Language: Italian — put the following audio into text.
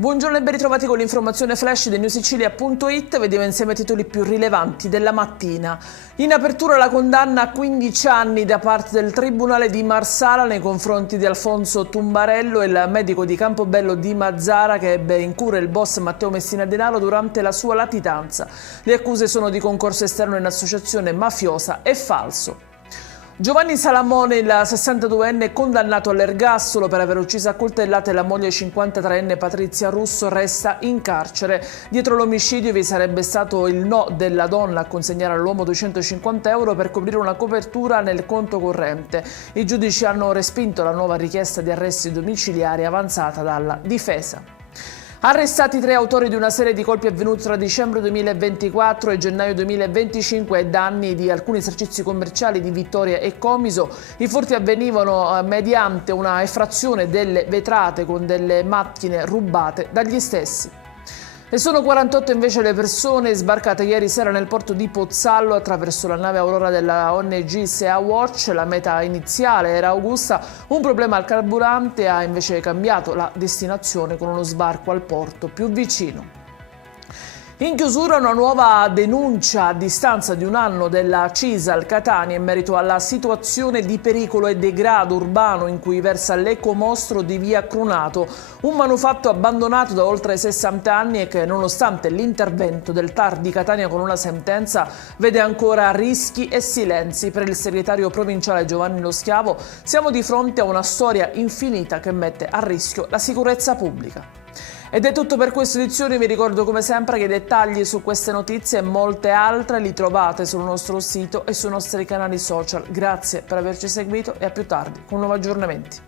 Buongiorno e ben ritrovati con l'informazione flash di newsicilia.it. Vediamo insieme i titoli più rilevanti della mattina. In apertura la condanna a 15 anni da parte del Tribunale di Marsala nei confronti di Alfonso Tumbarello, il medico di Campobello di Mazara che ebbe in cura il boss Matteo Messina Denaro durante la sua latitanza. Le accuse sono di concorso esterno in associazione mafiosa e falso. Giovanni Salamone, il 62enne condannato all'ergastolo per aver ucciso a coltellate la moglie 53enne Patrizia Russo, resta in carcere. Dietro l'omicidio vi sarebbe stato il no della donna a consegnare all'uomo 250 euro per coprire una copertura nel conto corrente. I giudici hanno respinto la nuova richiesta di arresti domiciliari avanzata dalla difesa. Arrestati 3 autori di una serie di colpi avvenuti tra dicembre 2024 e gennaio 2025 ai danni di alcuni esercizi commerciali di Vittoria e Comiso. I furti avvenivano mediante una effrazione delle vetrate con delle macchine rubate dagli stessi. E sono 48 invece le persone sbarcate ieri sera nel porto di Pozzallo attraverso la nave Aurora della ONG Sea Watch. La meta iniziale era Augusta, un problema al carburante ha invece cambiato la destinazione con uno sbarco al porto più vicino. In chiusura una nuova denuncia a distanza di un anno della CISAL Catania in merito alla situazione di pericolo e degrado urbano in cui versa l'ecomostro di via Crunato, un manufatto abbandonato da oltre 60 anni e che nonostante l'intervento del TAR di Catania con una sentenza vede ancora rischi e silenzi. Per il segretario provinciale Giovanni Lo Schiavo siamo di fronte a una storia infinita che mette a rischio la sicurezza pubblica. Ed è tutto per questa edizione, vi ricordo come sempre che i dettagli su queste notizie e molte altre li trovate sul nostro sito e sui nostri canali social. Grazie per averci seguito e a più tardi con nuovi aggiornamenti.